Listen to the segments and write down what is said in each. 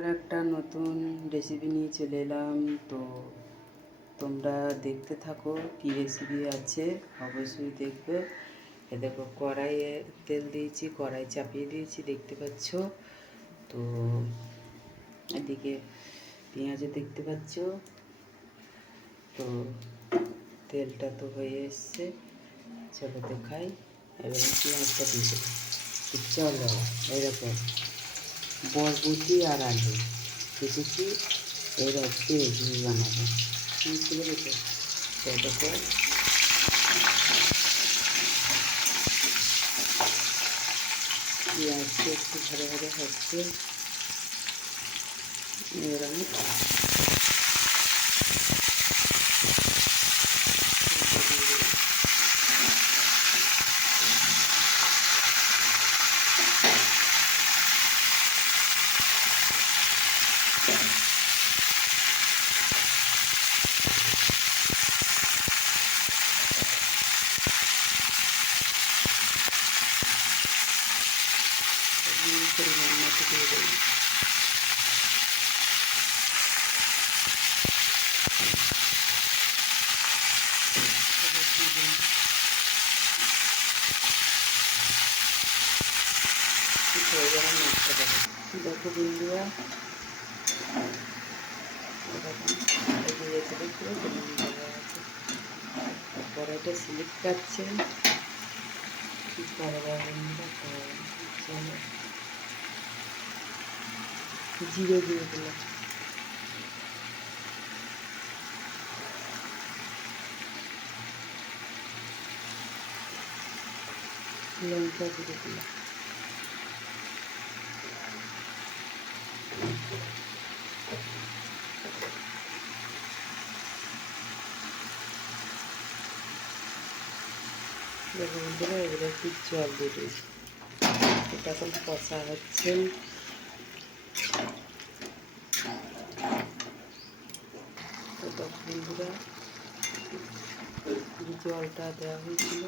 আর একটা নতুন রেসিপি নিয়ে চলে এলাম। তো তোমরা দেখতে থাকো কি রেসিপি আছে, অবশ্যই দেখবে। এ দেখো, কড়াইয়ে তেল দিয়েছি, কড়াই চাপিয়ে দিয়েছি, দেখতে পাচ্ছ। তো এদিকে পেঁয়াজও দেখতে পাচ্ছ। তো তেলটা তো হয়ে এসছে, চলো দেখাই। এবার পেঁয়াজটা দিয়ে দেবো। চলো, এরকম বরবটি আর আলু কেটেছি, এর আজকে রেসিপি বানাবো। বুঝতে পেরেছো? দেখো, পেঁয়াজটা একটু ভালো ভালো হচ্ছে। এবার আমি পরিমাণ মতো দিয়ে দেবো। দেখো বন্ধুরা, কড়াইটা স্লিপ কাটছে, কি করবো বন্ধুরা। চলো, জিরে দিয়ে দিলাম, লঙ্কা দিয়ে দিলাম, দেখো বন্ধুরা, এগুলো একটু জল দিয়ে দিয়েছি। এটা এখন কষা হচ্ছে। তো বন্ধুরা, যে জলটা দেওয়া হয়েছিল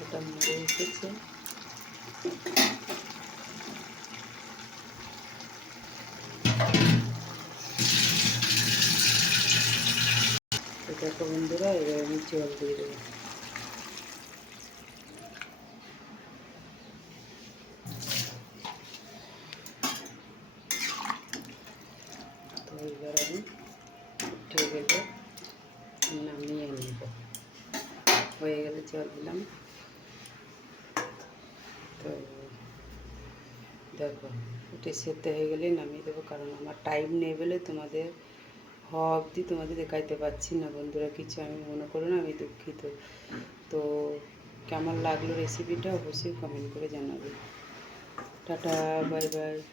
ওটা মরে এসেছে। তো দেখো বন্ধুরা, এবার আমি জল দিয়ে দেবো। তো এবার আমি উঠে গেলে নামিয়ে নেব। হয়ে গেলে জল দিলাম। তো দেখো, এটা সেদ্ধ হয়ে গেলে নামিয়ে দেবো, কারণ আমার টাইম নেই বলে তোমাদের হওয়া অবধি তোমাদের দেখাইতে পারছি না বন্ধুরা। কিছু আমি মনে করো না, আমি দুঃখিত। তো কেমন লাগলো রেসিপিটা অবশ্যই কমেন্ট করে জানাবে। Tata, bye bye.